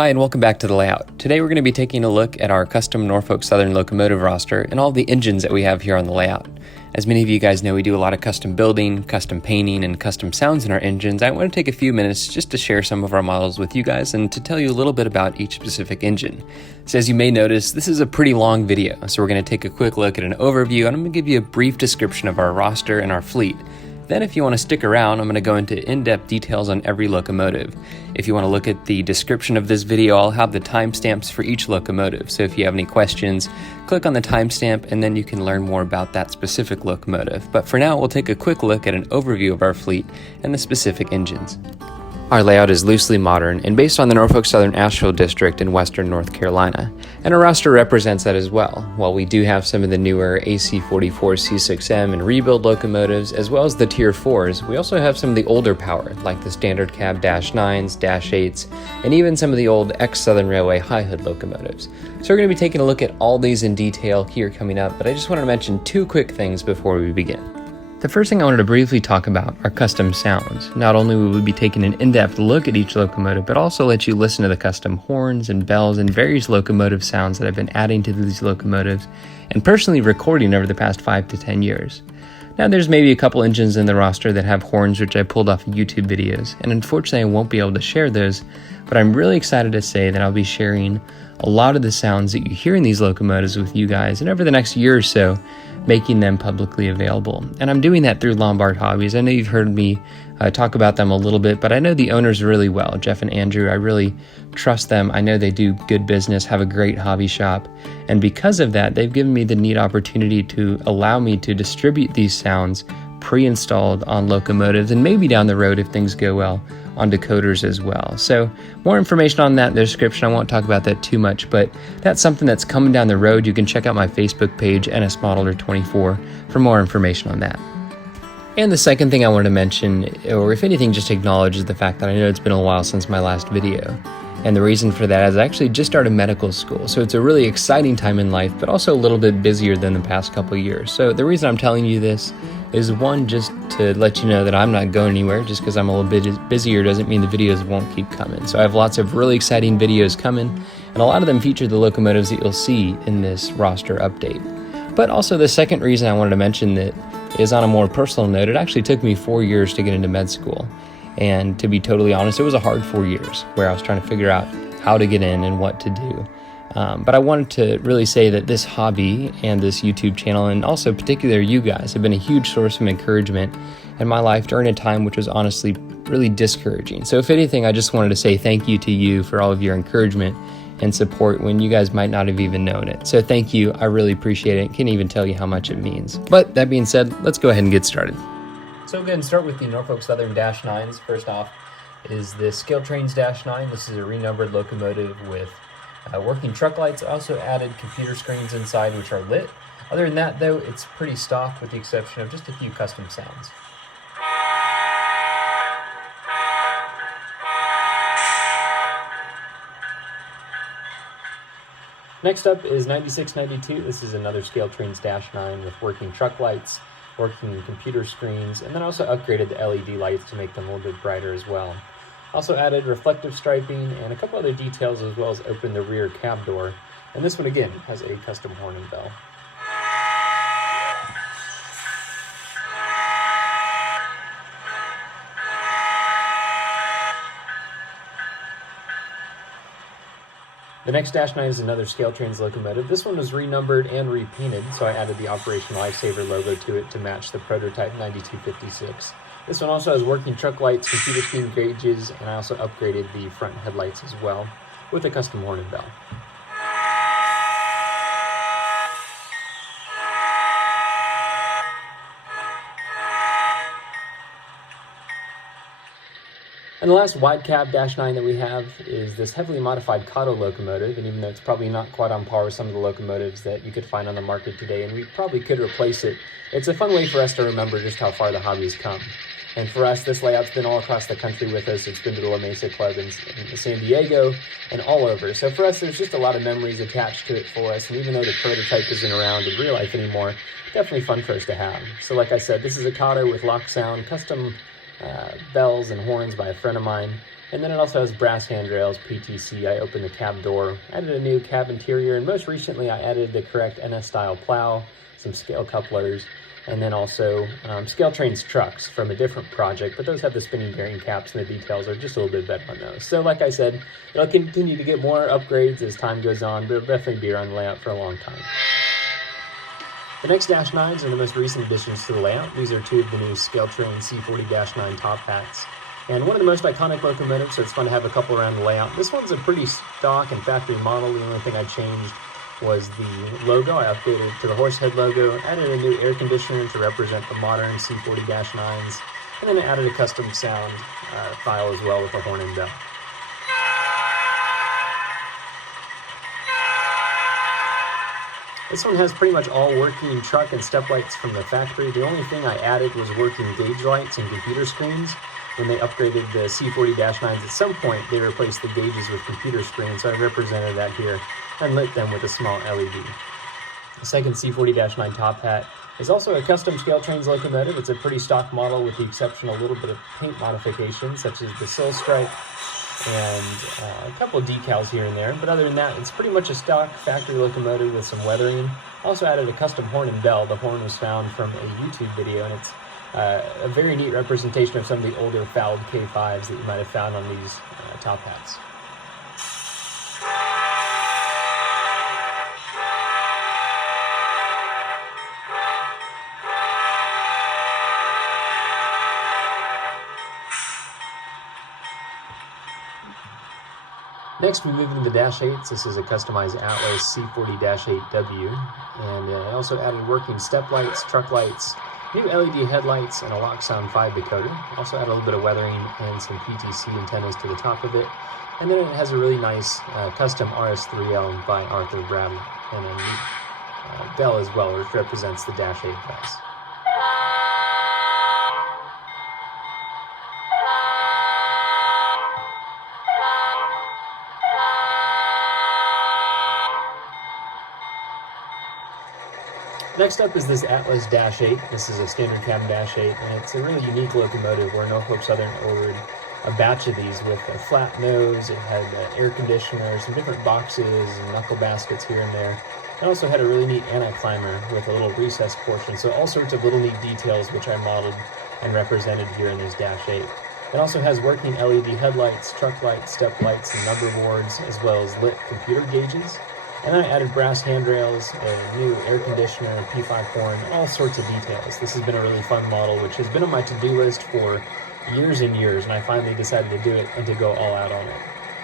Hi and welcome back to the layout. Today we're going to be taking a look at our custom Norfolk Southern locomotive roster and all the engines that we have here on the layout. As many of you guys know, we do a lot of custom building, custom painting, and custom sounds in our engines. I want to take a few minutes just to share some of our models with you guys and to tell you a little bit about each specific engine. So as you may notice, this is a pretty long video, so we're going to take a quick look at an overview and I'm going to give you a brief description of our roster and our fleet. Then if you want to stick around, I'm going to go into in-depth details on every locomotive. If you want to look at the description of this video, I'll have the timestamps for each locomotive. So if you have any questions, click on the timestamp and then you can learn more about that specific locomotive. But for now, we'll take a quick look at an overview of our fleet and the specific engines. Our layout is loosely modern and based on the Norfolk Southern Asheville District in western North Carolina, and our roster represents that as well. While we do have some of the newer AC40-2 and rebuild locomotives, as well as the Tier 4s, we also have some of the older power, like the standard cab Dash 9s, Dash 8s, and even some of the old ex-Southern Railway high hood locomotives. So we're going to be taking a look at all these in detail here coming up, but I just wanted to mention two quick things before we begin. The first thing I wanted to briefly talk about are custom sounds. Not only will we be taking an in-depth look at each locomotive, but also let you listen to the custom horns and bells and various locomotive sounds that I've been adding to these locomotives and personally recording over the past 5 to 10 years. Now there's maybe a couple engines in the roster that have horns which I pulled off of YouTube videos, and unfortunately I won't be able to share those, but I'm really excited to say that I'll be sharing a lot of the sounds that you hear in these locomotives with you guys, and over the next year or so, making them publicly available. And I'm doing that through Lombard Hobbies. I know you've heard me talk about them a little bit, but I know the owners really well, Jeff and Andrew. I really trust them. I know they do good business, have a great hobby shop. And because of that, they've given me the neat opportunity to allow me to distribute these sounds pre-installed on locomotives and maybe down the road, if things go well, on decoders as well. So more information on that in the description. I won't talk about that too much, but that's something that's coming down the road. You can check out my Facebook page, NS Modeler 24, for more information on that. And the second thing I wanted to mention, or if anything, just acknowledge, is the fact that I know it's been a while since my last video. And the reason for that is I actually just started medical school. So it's a really exciting time in life, but also a little bit busier than the past couple of years. So the reason I'm telling you this is, one, just to let you know that I'm not going anywhere. Just because I'm a little bit busier doesn't mean the videos won't keep coming. So I have lots of really exciting videos coming, and a lot of them feature the locomotives that you'll see in this roster update. But also the second reason I wanted to mention that is on a more personal note. It actually took me 4 years to get into med school. And to be totally honest, it was a hard 4 years where I was trying to figure out how to get in and what to do. But I wanted to really say that this hobby and this YouTube channel, and also particularly you guys, have been a huge source of encouragement in my life during a time which was honestly really discouraging. So if anything, I just wanted to say thank you to you for all of your encouragement and support when you guys might not have even known it. So thank you. I really appreciate it. Can't even tell you how much it means. But that being said, let's go ahead and get started. So we'll go ahead and start with the Norfolk Southern Dash 9s. First off is the ScaleTrains Dash 9. This is a renumbered locomotive with working truck lights. I also added computer screens inside which are lit. Other than that though, it's pretty stock with the exception of just a few custom sounds. Next up is 9692. This is another ScaleTrains Dash 9 with working truck lights, working computer screens, and then also upgraded the LED lights to make them a little bit brighter as well. Also added reflective striping and a couple other details, as well as opened the rear cab door. And this one again has a custom horn and bell. The next Dash 9 is another ScaleTrains locomotive. This one was renumbered and repainted, so I added the Operation Lifesaver logo to it to match the prototype 9256. This one also has working truck lights, computer screen gauges, and I also upgraded the front headlights as well with a custom horn and bell. And the last wide cab Dash 9 that we have is this heavily modified Kato locomotive, and even though it's probably not quite on par with some of the locomotives that you could find on the market today, and we probably could replace it, it's a fun way for us to remember just how far the hobby has come. And for us, this layout's been all across the country with us. It's been to the La Mesa Club in San Diego and all over. So for us, there's just a lot of memories attached to it for us, and even though the prototype isn't around in real life anymore, definitely fun for us to have. So like I said, this is a Kato with lock sound, custom bells and horns by a friend of mine, And then it also has brass handrails, PTC. I opened the cab door, added a new cab interior, and most recently I added the correct NS style plow, some scale couplers, and then also ScaleTrains trucks from a different project, but those have the spinning bearing caps and the details are just a little bit better on those. So like I said, it'll continue to get more upgrades as time goes on, but it'll definitely be around the layout for a long time. The next Dash 9s are the most recent additions to the layout. These are two of the new ScaleTrains C40-9 top hats. And one of the most iconic locomotives, so it's fun to have a couple around the layout. This one's a pretty stock and factory model. The only thing I changed was the logo. I updated to the horsehead logo, added a new air conditioner to represent the modern C40-9s, and then I added a custom sound file as well with the horn and bell. This one has pretty much all working truck and step lights from the factory. The only thing I added was working gauge lights and computer screens. When they upgraded the C40-9s, at some point they replaced the gauges with computer screens, so I represented that here and lit them with a small LED. The second C40-9 top hat is also a custom ScaleTrains locomotive. It's a pretty stock model with the exception of a little bit of paint modifications, such as the sill stripe and a couple of decals here and there. But other than that, it's pretty much a stock factory locomotive with some weathering. Also added a custom horn and bell. The horn was found from a YouTube video, and it's a very neat representation of some of the older fouled K5s that you might have found on these top hats. Next, we move into the Dash 8s. This is a customized Atlas C40-8W, and I also added working step lights, truck lights, new LED headlights, and a lock sound 5 decoder. Also added a little bit of weathering and some PTC antennas to the top of it. And then it has a really nice custom RS3L by Arthur Bradley, and a neat bell as well, which represents the Dash 8 bells. Next up is this Atlas Dash 8. This is a standard cab Dash 8, and it's a really unique locomotive where Norfolk Southern ordered a batch of these with a flat nose. It had air conditioners, some different boxes and knuckle baskets here and there. It also had a really neat anti-climber with a little recessed portion, so all sorts of little neat details which I modeled and represented here in this Dash 8. It also has working LED headlights, truck lights, step lights, and number boards, as well as lit computer gauges. And then I added brass handrails, a new air conditioner, P5 horn, all sorts of details. This has been a really fun model, which has been on my to-do list for years and years, and I finally decided to do it and to go all out on it.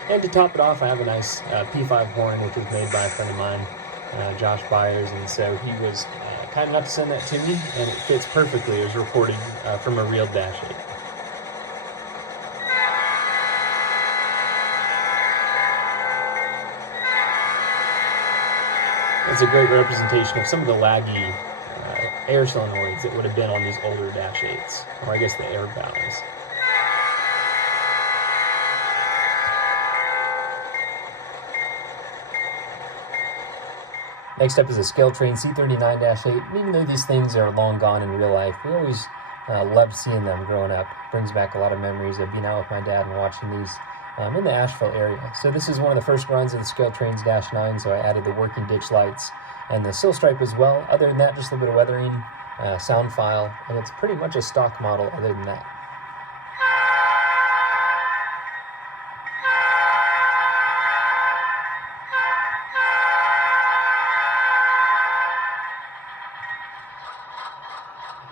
And to top it off, I have a nice P5 horn, which was made by a friend of mine, Josh Byers, and so he was kind enough to send that to me, and it fits perfectly. It was recorded from a real Dash 8. It's a great representation of some of the laggy air solenoids that would have been on these older Dash 8s, or I guess the air valves. Next up is a ScaleTrains C39-8. Even though these things are long gone in real life, we always loved seeing them growing up. It brings back a lot of memories of being out with my dad and watching these in the Asheville area. So this is one of the first runs of the ScaleTrains Dash 9, so I added the working ditch lights and the sill stripe as well. Other than that, just a little bit of weathering, sound file, and it's pretty much a stock model other than that.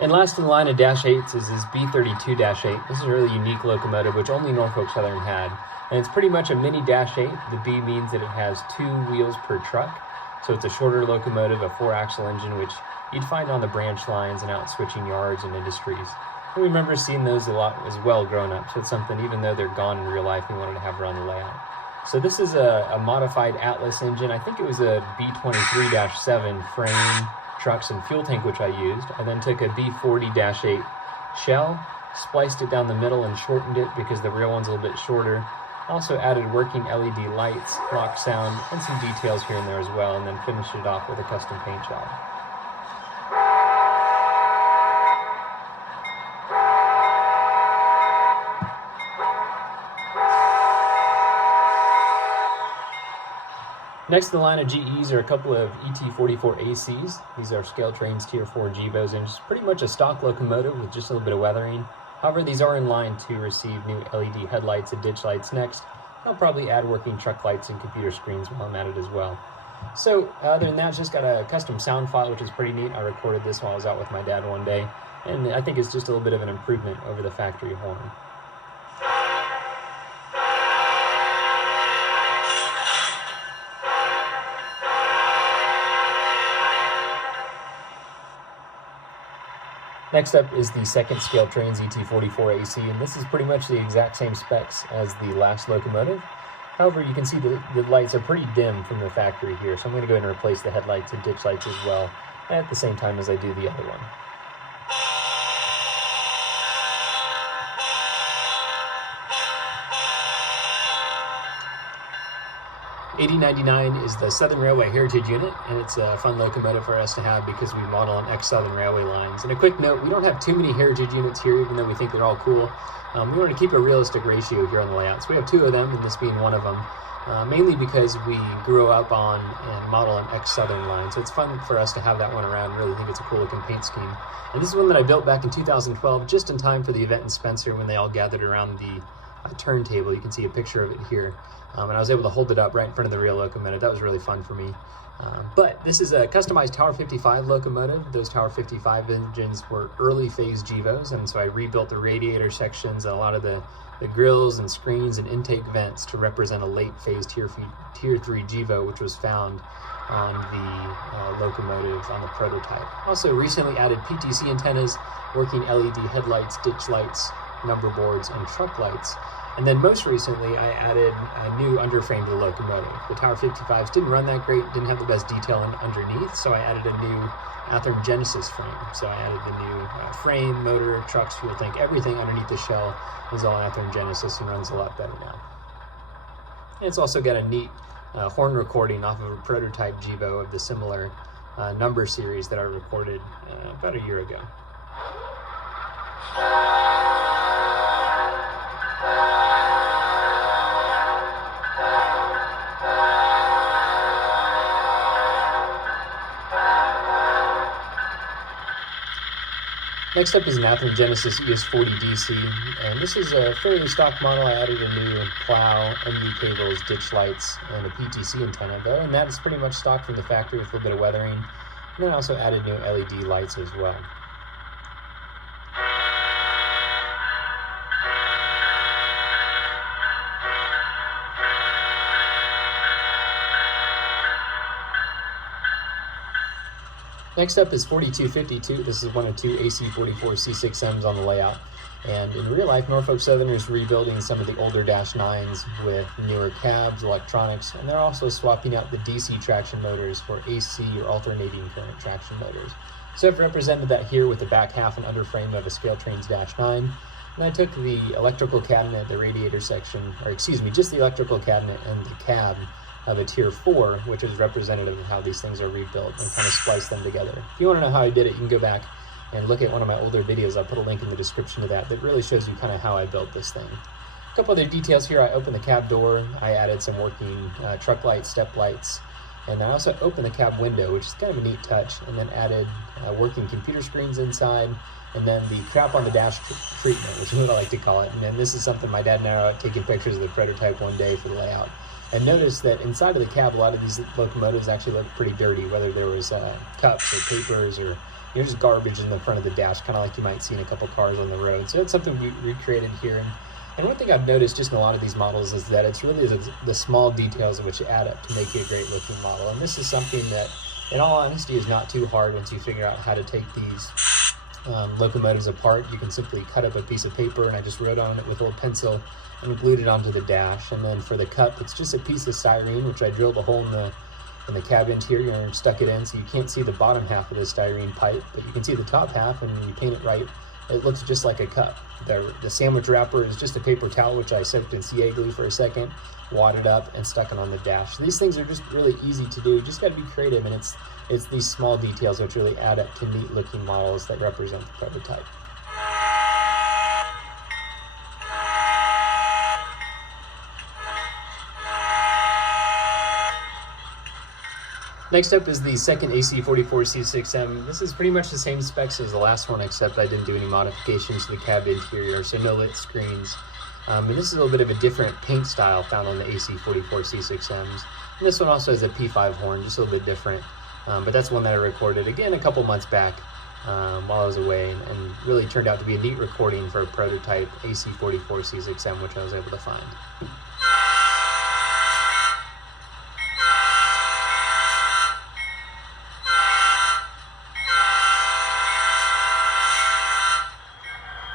And last in the line of Dash 8s is this B32-8. This is a really unique locomotive which only Norfolk Southern had. And it's pretty much a mini Dash 8. The B means that it has 2 wheels per truck. So it's a shorter locomotive, a 4-axle engine, which you'd find on the branch lines and out switching yards and industries. I remember seeing those a lot as well growing up. So it's something, even though they're gone in real life, we wanted to have around the layout. So this is a modified Atlas engine. I think it was a B23-7 frame, trucks, and fuel tank which I used. I then took a B40-8 shell, spliced it down the middle and shortened it because the real one's a little bit shorter. Also added working LED lights, lock sound, and some details here and there as well, and then finished it off with a custom paint job. Next in the line of GEs are a couple of ET44ACs. These are ScaleTrains Tier 4 GEVOs, and it's pretty much a stock locomotive with just a little bit of weathering. However, these are in line to receive new LED headlights and ditch lights next. I'll probably add working truck lights and computer screens while I'm at it as well. So other than that, it's just got a custom sound file, which is pretty neat. I recorded this while I was out with my dad one day, and I think it's just a little bit of an improvement over the factory horn. Next up is the second ScaleTrains ET44AC, and this is pretty much the exact same specs as the last locomotive. However, you can see the lights are pretty dim from the factory here, so I'm going to go ahead and replace the headlights and ditch lights as well at the same time as I do the other one. 8099 is the Southern Railway Heritage Unit, and it's a fun locomotive for us to have because we model on ex-Southern Railway lines. And a quick note, we don't have too many Heritage Units here, even though we think they're all cool. We want to keep a realistic ratio here on the layout. So we have two of them, and this being one of them, mainly because we grew up on and model an ex-Southern line. So it's fun for us to have that one around. Really think it's a cool looking paint scheme. And this is one that I built back in 2012, just in time for the event in Spencer when they all gathered around the turntable. You can see a picture of it here. And I was able to hold it up right in front of the real locomotive. That was really fun for me. But this is a customized Tower 55 locomotive. Those Tower 55 engines were early phase GEVOs, and so I rebuilt the radiator sections and a lot of the grills and screens and intake vents to represent a late phase Tier 3 GEVO, which was found on the locomotive on the prototype. Also recently added PTC antennas, working LED headlights, ditch lights, number boards, and truck lights. And then most recently, I added a new underframe to the locomotive. The Tower 55s didn't run that great, didn't have the best detailing underneath, so I added a new Athearn Genesis frame. So I added the new frame, motor, trucks, fuel tank, everything underneath the shell is all Athearn Genesis and runs a lot better now. And it's also got a neat horn recording off of a prototype GEVO of the similar number series that I recorded about a year ago. Next up is an Athearn Genesis ES40DC, and this is a fairly stock model. I added a new plow, MU cables, ditch lights, and a PTC antenna though, and that is pretty much stock from the factory with a little bit of weathering. And then I also added new LED lights as well. Next up is 4252. This is one of two AC44C6Ms on the layout. And in real life, Norfolk Southern is rebuilding some of the older Dash 9s with newer cabs, electronics, and they're also swapping out the DC traction motors for AC or alternating current traction motors. So I've represented that here with the back half and underframe of a ScaleTrains Dash 9. And I took the electrical cabinet, the radiator section, or excuse me, just the electrical cabinet and the cab of a Tier 4, which is representative of how these things are rebuilt, and kind of splice them together. If you want to know how I did it, you can go back and look at one of my older videos. I'll put a link in the description to that really shows you kind of how I built this thing. A couple other details here. I opened the cab door, I added some working truck lights, step lights, and then I also opened the cab window, which is kind of a neat touch, and then added working computer screens inside, and then the crap on the dash treatment, which is what I like to call it. And then this is something my dad and I were out taking pictures of the prototype one day for the layout. And notice that inside of the cab, a lot of these locomotives actually look pretty dirty, whether there was cups or papers or just garbage in the front of the dash, kind of like you might see in a couple cars on the road. So it's something we recreated here. And one thing I've noticed just in a lot of these models is that it's really the small details which add up to make you a great looking model. And this is something that, in all honesty, is not too hard once you figure out how to take these locomotives apart. You can simply cut up a piece of paper, and I just wrote on it with a little pencil and glued it onto the dash. And then for the cup, it's just a piece of styrene, which I drilled a hole in the cab interior and stuck it in, so you can't see the bottom half of the styrene pipe, but you can see the top half, and when you paint it right, it looks just like a cup. The sandwich wrapper is just a paper towel, which I soaked in CA glue for a second, wadded up, and stuck it on the dash. So these things are just really easy to do. You just got to be creative, and it's these small details which really add up to neat looking models that represent the prototype. Next up is the second AC44C6M. This is pretty much the same specs as the last one, except I didn't do any modifications to the cab interior, so no lit screens. And this is a little bit of a different paint style found on the AC44C6Ms. And this one also has a P5 horn, just a little bit different. But that's one that I recorded, again, a couple months back while I was away, and really turned out to be a neat recording for a prototype AC44C6M, which I was able to find.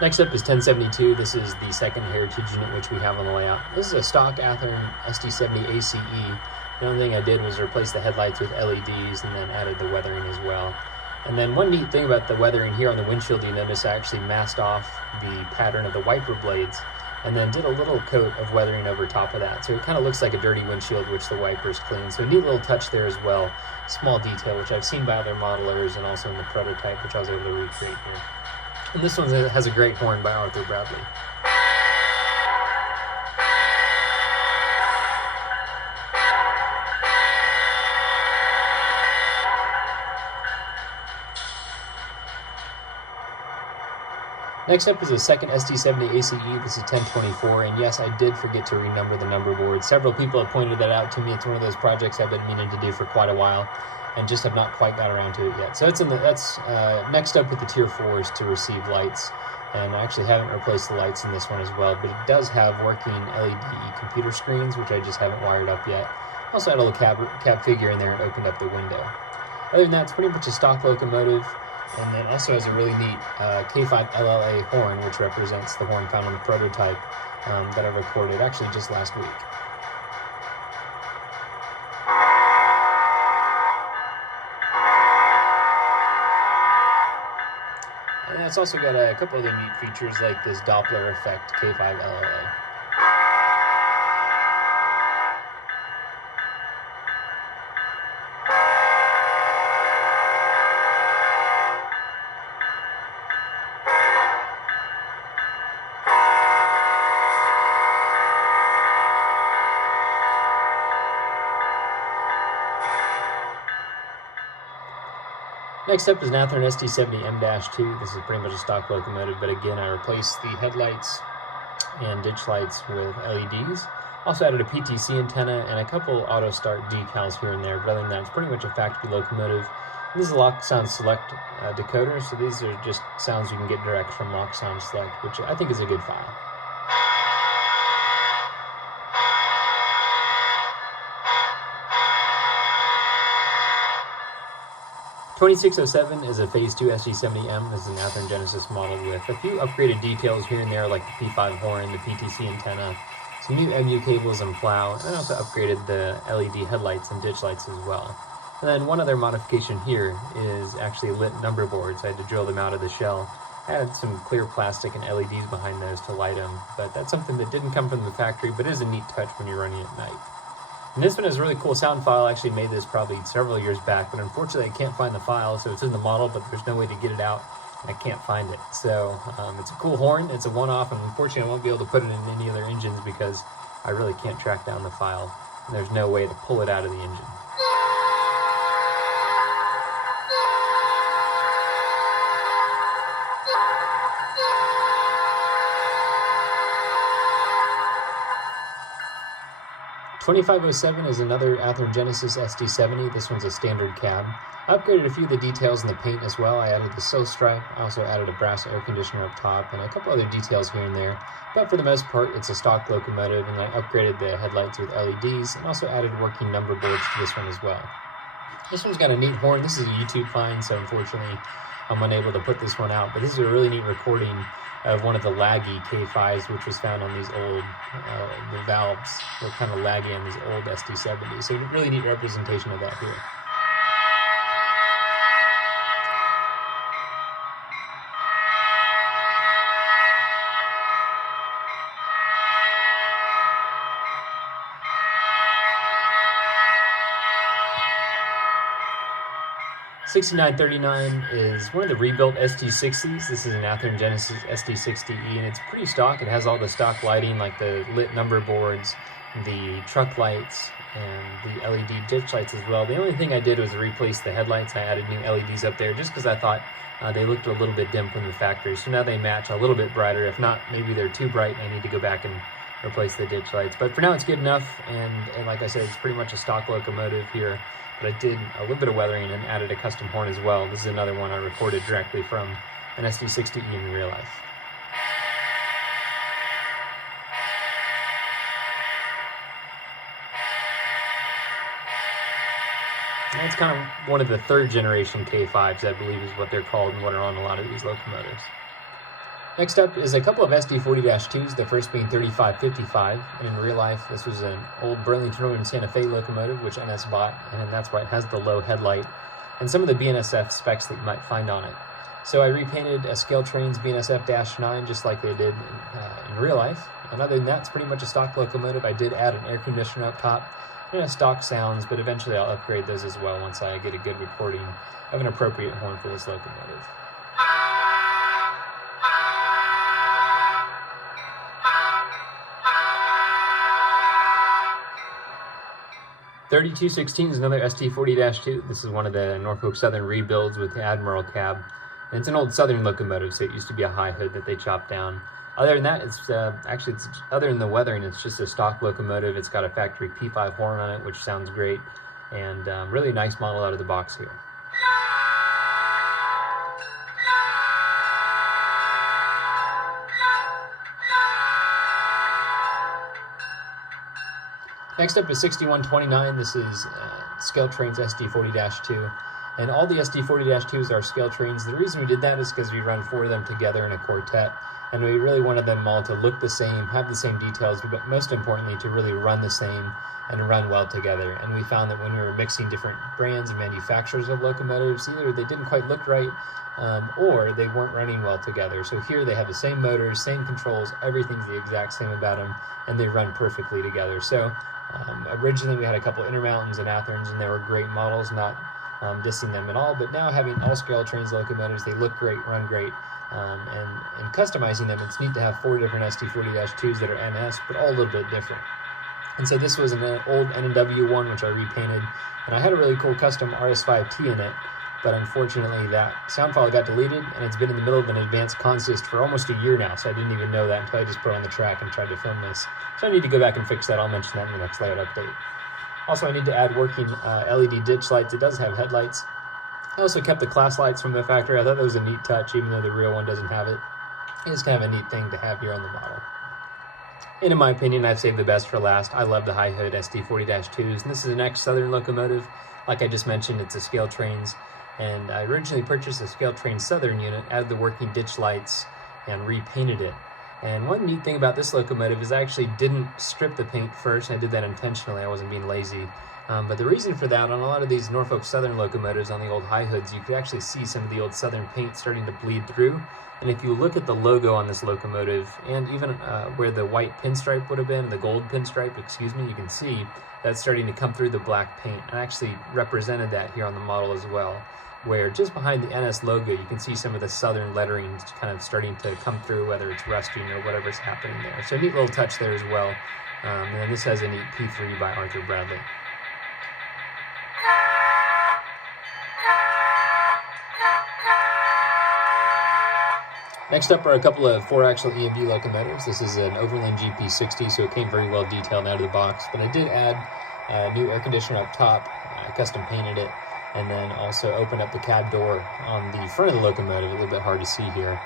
Next up is 1072. This is the second heritage unit which we have on the layout. This is a stock Athearn SD70 ACE. The only thing I did was replace the headlights with LEDs and then added the weathering as well. And then one neat thing about the weathering here on the windshield, you notice I actually masked off the pattern of the wiper blades and then did a little coat of weathering over top of that. So it kind of looks like a dirty windshield, which the wipers clean. So a neat little touch there as well. Small detail, which I've seen by other modelers and also in the prototype, which I was able to recreate here. And this one has a great horn by Arthur Bradley. Next up is the second SD70 ACE. This is 1024, and yes, I did forget to renumber the number board. Several people have pointed that out to me. It's one of those projects I've been meaning to do for quite a while, and just have not quite got around to it yet. So that's next up with the tier 4s to receive lights, and I actually haven't replaced the lights in this one as well, but it does have working LED computer screens, which I just haven't wired up yet. Also had a little cab figure in there and opened up the window. Other than that, it's pretty much a stock locomotive, and then also has a really neat K5 LLA horn, which represents the horn found on the prototype that I recorded actually just last week. And it's also got a couple other neat features like this Doppler effect K5 LLA. Next up is an Athearn SD70M-2. This is pretty much a stock locomotive, but again, I replaced the headlights and ditch lights with LEDs. Also added a PTC antenna and a couple auto start decals here and there, but other than that, it's pretty much a factory locomotive. And this is a Lock Sound Select decoder, so these are just sounds you can get direct from Lock Sound Select, which I think is a good file. 2607 is a Phase 2 SD70M. This is an Athearn Genesis model with a few upgraded details here and there, like the P5 horn, the PTC antenna, some new MU cables and plow, and I also upgraded the LED headlights and ditch lights as well. And then one other modification here is actually lit number boards. I had to drill them out of the shell. I added some clear plastic and LEDs behind those to light them, but that's something that didn't come from the factory, but is a neat touch when you're running at night. And this one is a really cool sound file. I actually made this probably several years back, but unfortunately I can't find the file, so it's in the model, but there's no way to get it out, and I can't find it. So it's a cool horn, it's a one-off, and unfortunately I won't be able to put it in any other engines because I really can't track down the file, and there's no way to pull it out of the engine. .2507 is another Athearn Genesis SD70. This one's a standard cab. I upgraded a few of the details in the paint as well. I added the sill stripe, I also added a brass air conditioner up top, and a couple other details here and there. But for the most part, it's a stock locomotive, and I upgraded the headlights with LEDs, and also added working number boards to this one as well. This one's got a neat horn. This is a YouTube find, so unfortunately I'm unable to put this one out, but this is a really neat recording of one of the laggy K5s, which was found on these old, the valves were kind of laggy on these old SD70s. So really neat representation of that here. $69.39 is one of the rebuilt SD60s. This is an Athearn Genesis SD60E, and it's pretty stock. It has all the stock lighting, like the lit number boards, the truck lights, and the LED ditch lights as well. The only thing I did was replace the headlights. I added new LEDs up there just because I thought they looked a little bit dim from the factory. So now they match a little bit brighter. If not, maybe they're too bright and I need to go back and replace the ditch lights. But for now it's good enough, and like I said, it's pretty much a stock locomotive here. But I did a little bit of weathering and added a custom horn as well. This is another one I recorded directly from an SD60E in real life. And that's kind of one of the third generation K5s, I believe is what they're called and what are on a lot of these locomotives. Next up is a couple of SD40-2s, the first being 3555, and in real life this was an old Burlington Northern Santa Fe locomotive which NS bought, and that's why it has the low headlight and some of the BNSF specs that you might find on it. So I repainted a ScaleTrains BNSF-9 just like they did in real life, and other than that it's pretty much a stock locomotive. I did add an air conditioner up top, stock sounds, but eventually I'll upgrade those as well once I get a good recording of an appropriate horn for this locomotive. (3216) is another SD40-2. This is one of the Norfolk Southern rebuilds with the Admiral cab. And it's an old Southern locomotive, so it used to be a high hood that they chopped down. Other than that, it's other than the weathering, it's just a stock locomotive. It's got a factory P5 horn on it, which sounds great, and really nice model out of the box here. Next up is 6129. This is ScaleTrains SD40-2. And all the SD40-2s are ScaleTrains. The reason we did that is because we run 4 of them together in a quartet. And we really wanted them all to look the same, have the same details, but most importantly, to really run the same and run well together. And we found that when we were mixing different brands and manufacturers of locomotives, either they didn't quite look right or they weren't running well together. So here they have the same motors, same controls, everything's the exact same about them, and they run perfectly together. So originally we had a couple Intermountains and Atherns, and they were great models, not dissing them at all, but now having all ScaleTrains locomotives, they look great, run great, and customizing them, it's neat to have 4 different SD40-2s that are NS, but all a little bit different. And so this was an old N&W one, which I repainted, and I had a really cool custom RS5T in it, but unfortunately that sound file got deleted, and it's been in the middle of an advanced consist for almost a year now, so I didn't even know that until I just put it on the track and tried to film this. So I need to go back and fix that. I'll mention that in the next layout update. Also, I need to add working LED ditch lights. It does have headlights. I also kept the class lights from the factory. I thought that was a neat touch, even though the real one doesn't have it. It's kind of a neat thing to have here on the model. And in my opinion, I've saved the best for last. I love the high hood SD40-2s, and this is an ex-Southern locomotive. Like I just mentioned, it's a ScaleTrains, and I originally purchased a ScaleTrains Southern unit, added the working ditch lights, and repainted it. And one neat thing about this locomotive is I actually didn't strip the paint first. I did that intentionally. I wasn't being lazy. But the reason for that, on a lot of these Norfolk Southern locomotives on the old high hoods, you could actually see some of the old Southern paint starting to bleed through. And if you look at the logo on this locomotive, and even where the white pinstripe would have been, the gold pinstripe, excuse me, you can see that's starting to come through the black paint. I actually represented that here on the model as well, where just behind the NS logo, you can see some of the Southern lettering kind of starting to come through, whether it's rusting or whatever's happening there. So a neat little touch there as well. And then this has a neat P3 by Arthur Bradley. Next up are a couple of 4-axle EMD locomotives. This is an Overland GP60, so it came very well detailed out of the box. But I did add a new air conditioner up top. I custom painted it, and then also opened up the cab door on the front of the locomotive. A little bit hard to see here.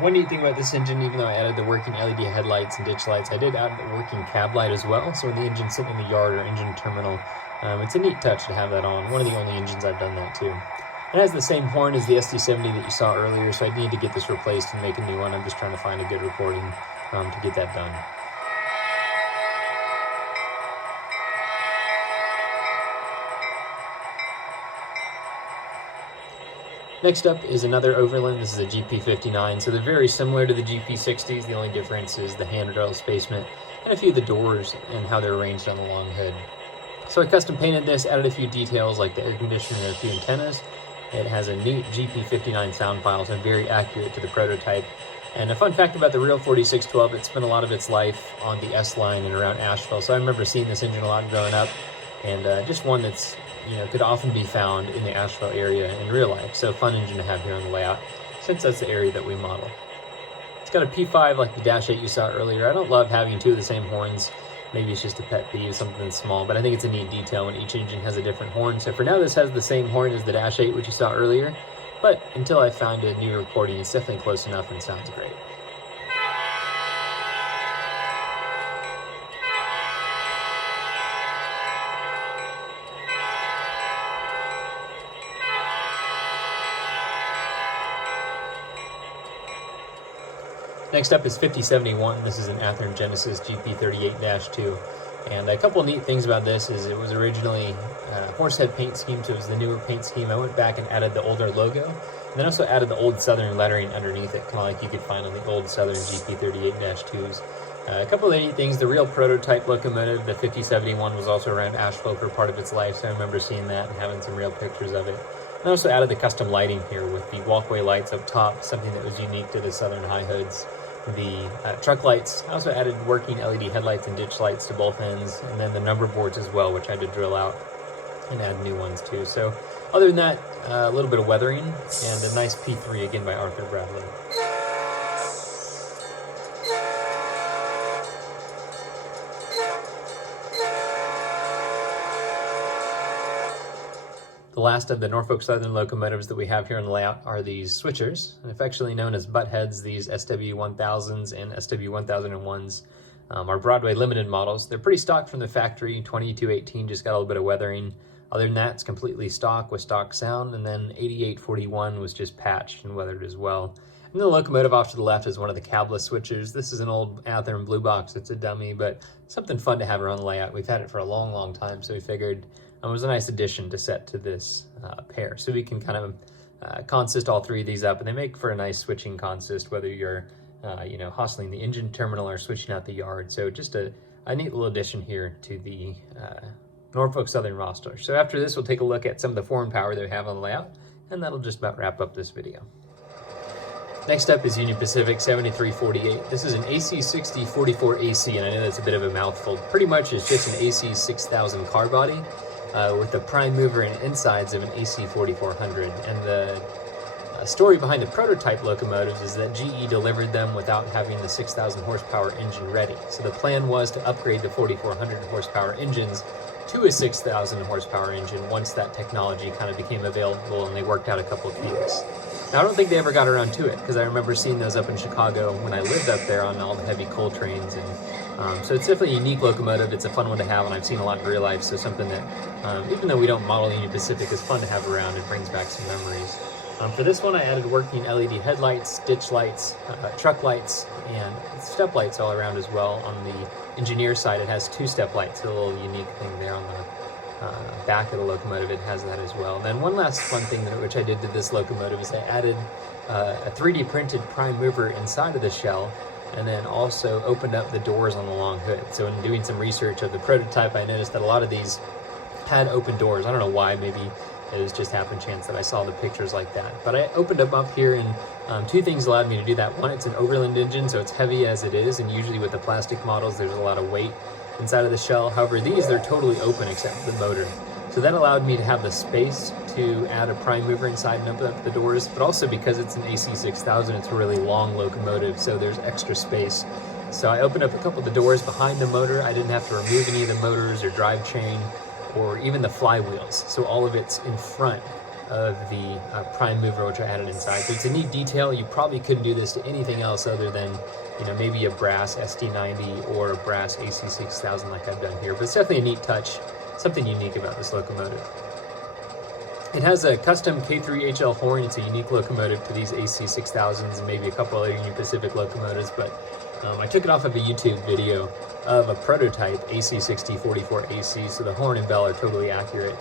One neat thing about this engine, even though I added the working LED headlights and ditch lights, I did add the working cab light as well. So when the engine's sitting in the yard or engine terminal, it's a neat touch to have that on. One of the only engines I've done that too. It has the same horn as the SD70 that you saw earlier, so I need to get this replaced and make a new one. I'm just trying to find a good recording to get that done. Next up is another Overland. This is a GP59, so they're very similar to the GP60s. The only difference is the handrail spacement and a few of the doors and how they're arranged on the long hood. So I custom painted this, added a few details like the air conditioner and a few antennas. It has a neat GP59 sound file, so very accurate to the prototype. And a fun fact about the real 4612, it spent a lot of its life on the S line and around Asheville. So I remember seeing this engine a lot growing up, and just one that's, could often be found in the Asheville area in real life. So fun engine to have here on the layout, since that's the area that we model. It's got a P5 like the Dash 8 you saw earlier. I don't love having two of the same horns. Maybe it's just a pet peeve, something small, but I think it's a neat detail when each engine has a different horn. So for now, this has the same horn as the Dash 8, which you saw earlier, but until I found a new recording, it's definitely close enough and sounds great. Next up is 5071. This is an Athearn Genesis GP38-2. And a couple neat things about this is it was originally horsehead paint scheme, so it was the newer paint scheme. I went back and added the older logo, and then also added the old Southern lettering underneath it, kind of like you could find on the old Southern GP38-2s. A couple of neat things, the real prototype locomotive, the 5071, was also around Asheville for part of its life, so I remember seeing that and having some real pictures of it. I also added the custom lighting here with the walkway lights up top, something that was unique to the Southern high hoods. The truck lights, I also added working LED headlights and ditch lights to both ends, and then the number boards as well, which I had to drill out and add new ones too. So other than that, a little bit of weathering and a nice P3 again by Arthur Bradley. The last of the Norfolk Southern locomotives that we have here on the layout are these switchers, affectionately known as butt heads. These SW1000s and SW1001s are Broadway limited models. They're pretty stock from the factory. 2218 just got a little bit of weathering. Other than that, it's completely stock with stock sound, and then 8841 was just patched and weathered as well. And the locomotive off to the left is one of the cabless switchers. This is an old Athearn blue box. It's a dummy, but something fun to have around the layout. We've had it for a long, long time, so we figured it was a nice addition to set to this pair. So we can kind of consist all three of these up, and they make for a nice switching consist, whether you're hostling the engine terminal or switching out the yard. So just a neat little addition here to the Norfolk Southern roster. So after this, we'll take a look at some of the foreign power that we have on the layout, and that'll just about wrap up this video. Next up is Union Pacific 7348. This is an AC6044AC, and I know that's a bit of a mouthful. Pretty much it's just an AC6000 car body with the prime mover and insides of an AC4400. And the story behind the prototype locomotives is that GE delivered them without having the 6,000 horsepower engine ready. So the plan was to upgrade the 4,400 horsepower engines to a 6,000 horsepower engine once that technology kind of became available and they worked out a couple of kinks. Now, I don't think they ever got around to it, because I remember seeing those up in Chicago when I lived up there on all the heavy coal trains. And so it's definitely a unique locomotive. It's a fun one to have, and I've seen a lot in real life, so something that, even though we don't model Union Pacific, is fun to have around. It brings back some memories. For this one, I added working LED headlights, ditch lights, truck lights, and step lights all around as well. On the engineer side, it has two step lights, a little unique thing there on the back of the locomotive. It has that as well. And then one last fun thing which I did to this locomotive is I added a 3D printed prime mover inside of the shell, and then also opened up the doors on the long hood. So in doing some research of the prototype, I noticed that a lot of these had open doors. I don't know why, maybe it was just happen chance that I saw the pictures like that. But I opened them up here, and two things allowed me to do that. One, it's an overland engine, so it's heavy as it is, and usually with the plastic models, there's a lot of weight inside of the shell. However, these, they're totally open except the motor. So that allowed me to have the space to add a prime mover inside and open up the doors, but also because it's an AC6000, it's a really long locomotive, so there's extra space. So I opened up a couple of the doors behind the motor. I didn't have to remove any of the motors or drive chain or even the flywheels. So all of it's in front of the prime mover, which I added inside. So it's a neat detail. You probably couldn't do this to anything else other than, maybe a brass SD90 or a brass AC6000 like I've done here. But it's definitely a neat touch, something unique about this locomotive. It has a custom K3HL horn. It's a unique locomotive to these AC6000s and maybe a couple other Union Pacific locomotives, but I took it off of a YouTube video of a prototype AC6044AC, so the horn and bell are totally accurate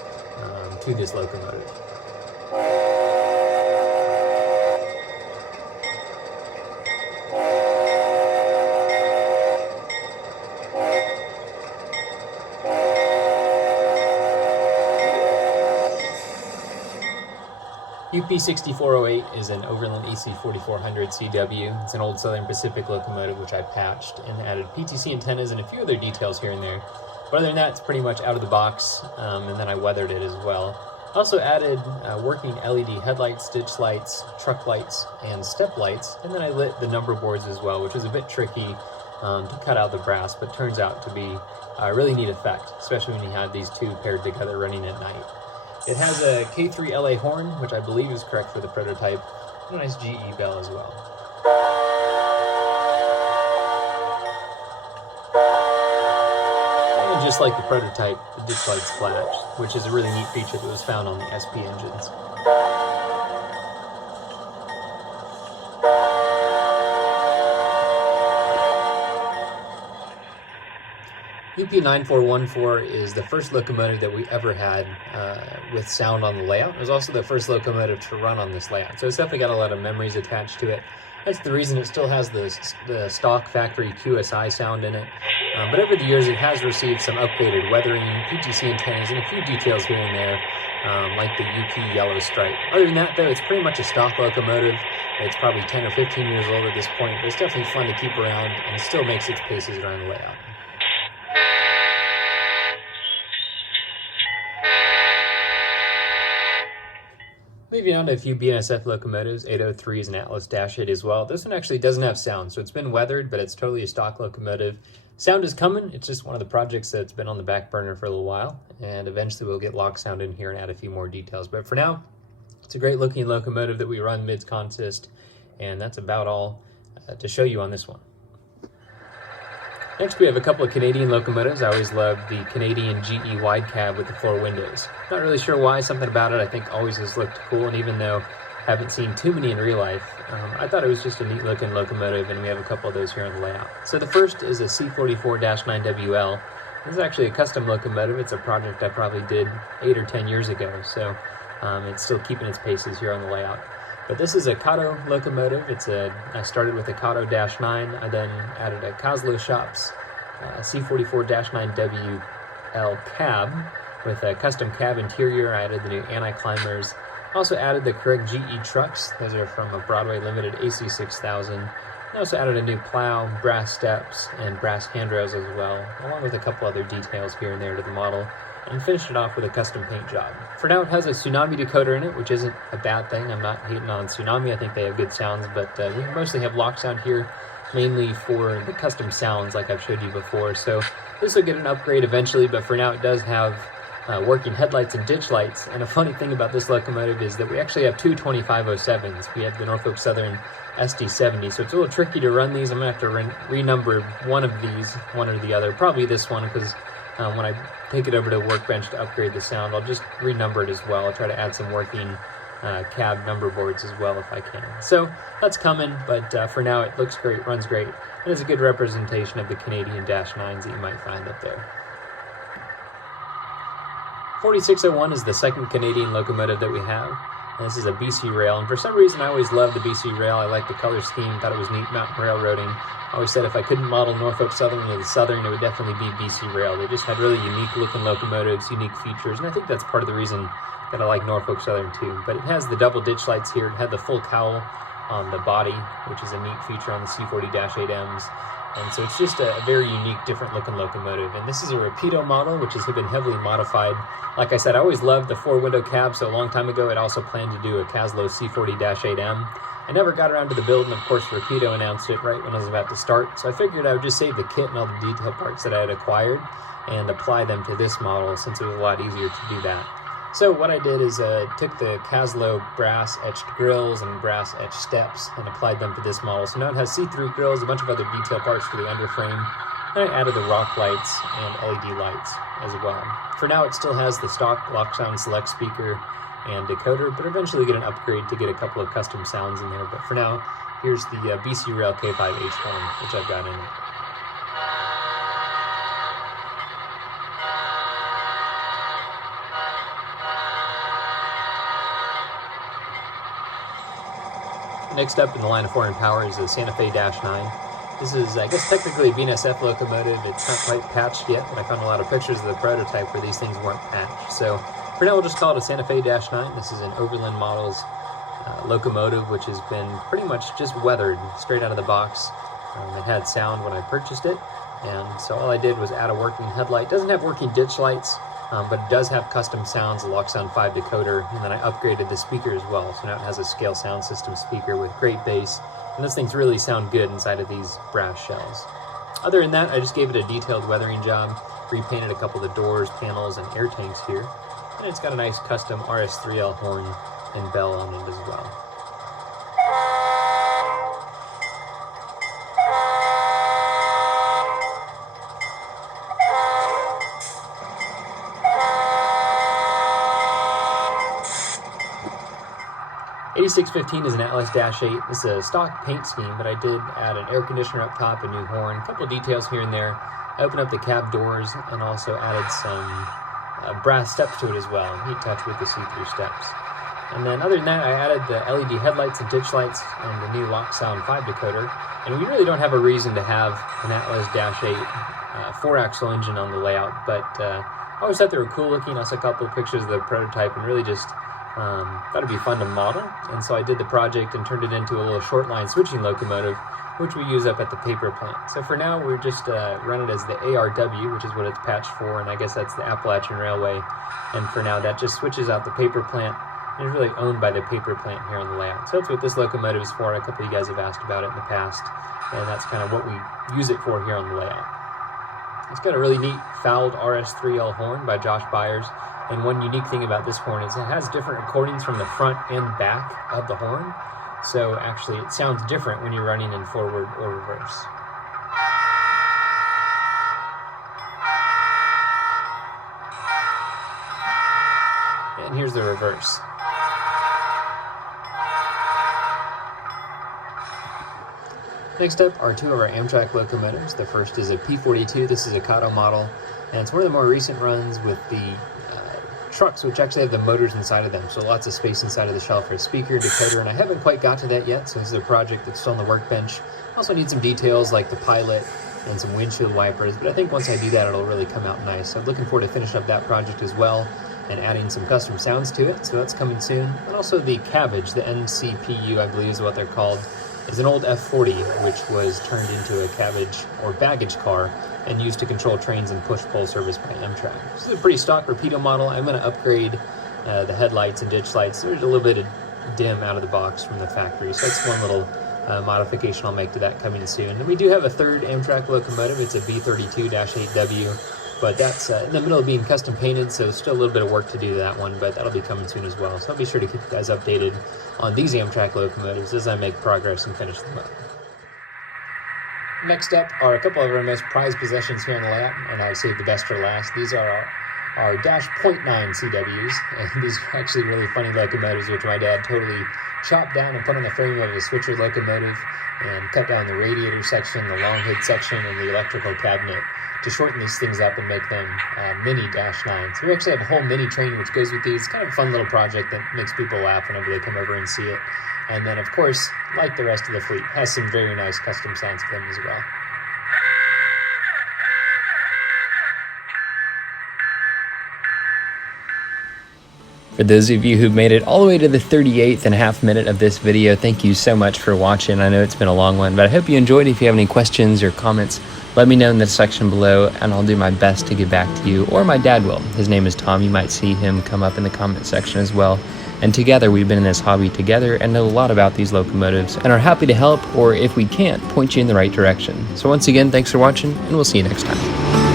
to this locomotive. UP6408 is an Overland EC4400 CW. It's an old Southern Pacific locomotive which I patched and added PTC antennas and a few other details here and there. But other than that, it's pretty much out of the box, and then I weathered it as well. Also added working LED headlights, ditch lights, truck lights, and step lights, and then I lit the number boards as well, which is a bit tricky to cut out the brass, but turns out to be a really neat effect, especially when you have these two paired together running at night. It has a K3 LA horn, which I believe is correct for the prototype, and a nice GE bell as well. And just like the prototype, the ditch lights flash, which is a really neat feature that was found on the SP engines. UP9414 is the first locomotive that we ever had with sound on the layout. It was also the first locomotive to run on this layout, so it's definitely got a lot of memories attached to it. That's the reason it still has the stock factory QSI sound in it. But over the years, it has received some upgraded weathering, PTC antennas, and a few details here and there, like the UP yellow stripe. Other than that, though, it's pretty much a stock locomotive. It's probably 10 or 15 years old at this point, but it's definitely fun to keep around, and it still makes its paces around the layout. Moving on to a few BNSF locomotives, 803s and Atlas-8 as well. This one actually doesn't have sound, so it's been weathered, but it's totally a stock locomotive. Sound is coming. It's just one of the projects that's been on the back burner for a little while, and eventually we'll get lock sound in here and add a few more details. But for now, it's a great looking locomotive that we run mid-consist, and that's about all to show you on this one. Next, we have a couple of Canadian locomotives. I always loved the Canadian GE wide cab with the 4 windows. Not really sure why, something about it I think always has looked cool, and even though I haven't seen too many in real life, I thought it was just a neat looking locomotive, and we have a couple of those here on the layout. So the first is a C44-9WL. This is actually a custom locomotive. It's a project I probably did 8 or 10 years ago, so it's still keeping its paces here on the layout. But this is a Kato locomotive. I started with a Kato-9. I then added a Kozlo Shops C44-9WL cab with a custom cab interior. I added the new anti-climbers. Also added the correct GE trucks. Those are from a Broadway Limited AC6000. I also added a new plow, brass steps, and brass handrails as well, along with a couple other details here and there to the model, and finished it off with a custom paint job. For now, it has a Tsunami decoder in it, which isn't a bad thing. I'm not hating on Tsunami. I think they have good sounds, but we mostly have lock sound here, mainly for the custom sounds like I've showed you before. So this will get an upgrade eventually, but for now it does have working headlights and ditch lights. And a funny thing about this locomotive is that we actually have two 2507s. We have the Norfolk Southern SD70, so it's a little tricky to run these. I'm going to have to renumber one of these, one or the other, probably this one, because when I take it over to Workbench to upgrade the sound, I'll just renumber it as well. I'll try to add some working cab number boards as well if I can. So that's coming, but for now it looks great, runs great, and is a good representation of the Canadian -9s that you might find up there. 4601 is the second Canadian locomotive that we have. And this is a BC rail, and for some reason I always loved the BC rail. I liked the color scheme, thought it was neat mountain railroading. I always said if I couldn't model Norfolk Southern or the Southern, it would definitely be BC rail. They just had really unique looking locomotives, unique features, and I think that's part of the reason that I like Norfolk Southern too. But it has the double ditch lights here. It had the full cowl on the body, which is a neat feature on the C40-8Ms. And so it's just a very unique, different looking locomotive. And this is a Rapido model, which has been heavily modified. Like I said, I always loved the 4-window cab, so a long time ago I'd also planned to do a Kozlo C40-8M. I never got around to the build, and of course Rapido announced it right when I was about to start, so I figured I would just save the kit and all the detail parts that I had acquired and apply them to this model, since it was a lot easier to do that. So what I did is took the Kozlo brass etched grills and brass etched steps and applied them to this model. So now it has see-through grills, a bunch of other detail parts for the underframe, and I added the rock lights and LED lights as well. For now it still has the stock lock sound select speaker and decoder, but eventually get an upgrade to get a couple of custom sounds in there. But for now, here's the BC Rail K5H horn, which I've got in it. Next up in the line of foreign power is the Santa Fe-9. This is, I guess, technically a BNSF locomotive. It's not quite patched yet, but I found a lot of pictures of the prototype where these things weren't patched. So for now, we'll just call it a Santa Fe-9. This is an Overland Models Locomotive, which has been pretty much just weathered straight out of the box. It had sound when I purchased it, and so all I did was add a working headlight. It doesn't have working ditch lights, but it does have custom sounds, a Locksound 5 decoder, and then I upgraded the speaker as well. So now it has a Scale sound system speaker with great bass, and those things really sound good inside of these brass shells. Other than that, I just gave it a detailed weathering job, repainted a couple of the doors, panels, and air tanks here, and it's got a nice custom RS3L horn and bell on it as well. '8615 is an Atlas-8. It's a stock paint scheme, but I did add an air conditioner up top, a new horn, a couple of details here and there. I opened up the cab doors and also added some brass steps to it as well, heat touch with the see-through steps. And then other than that, I added the LED headlights and ditch lights and the new Locksound 5 decoder. And we really don't have a reason to have an Atlas-8 4-axle engine on the layout, but I always thought they were cool looking. I saw a couple of pictures of the prototype and really just thought it'd be fun to model. And so I did the project and turned it into a little short line switching locomotive, which we use up at the paper plant. So for now, we're just run it as the ARW, which is what it's patched for, and I guess that's the Appalachian Railway. And for now, that just switches out the paper plant. It's really owned by the paper plant here on the layout. So that's what this locomotive is for. A couple of you guys have asked about it in the past, and that's kind of what we use it for here on the layout. It's got a really neat fouled RS3L horn by Josh Byers, and one unique thing about this horn is it has different recordings from the front and back of the horn. So actually it sounds different when you're running in forward or reverse. And here's the reverse. Next up are two of our Amtrak locomotives. The first is a P42. This is a Kato model, and it's one of the more recent runs with the trucks, which actually have the motors inside of them, so lots of space inside of the shell for a speaker, decoder, and I haven't quite got to that yet, so this is a project that's still on the workbench. Also need some details like the pilot and some windshield wipers, but I think once I do that, it'll really come out nice. So I'm looking forward to finishing up that project as well and adding some custom sounds to it, so that's coming soon. And also the cabbage, the NCPU, I believe is what they're called, is an old F40, which was turned into a cabbage or baggage car and used to control trains and push-pull service by Amtrak. This is a pretty stock Rapido model. I'm going to upgrade the headlights and ditch lights. There's a little bit of dim out of the box from the factory, so that's one little modification I'll make to that coming soon. And we do have a third Amtrak locomotive. It's a B32-8W, but that's in the middle of being custom painted, so still a little bit of work to do to that one, but that'll be coming soon as well. So I'll be sure to keep you guys updated on these Amtrak locomotives as I make progress and finish them up. Next up are a couple of our most prized possessions here on the layout, and I saved the best for last. These are our Dash .9 CWs, and these are actually really funny locomotives, which my dad totally chopped down and put on the frame of a switcher locomotive and cut down the radiator section, the long hood section, and the electrical cabinet to shorten these things up and make them mini Dash 9. So we actually have a whole mini train which goes with these. It's kind of a fun little project that makes people laugh whenever they come over and see it. And then, of course, like the rest of the fleet, has some very nice custom sounds to them as well. For those of you who've made it all the way to the 38th and a half minute of this video, thank you so much for watching. I know it's been a long one, but I hope you enjoyed. If you have any questions or comments, let me know in the section below, and I'll do my best to get back to you, or my dad will. His name is Tom. You might see him come up in the comment section as well. And together, we've been in this hobby together and know a lot about these locomotives and are happy to help, or if we can't, point you in the right direction. So once again, thanks for watching, and we'll see you next time.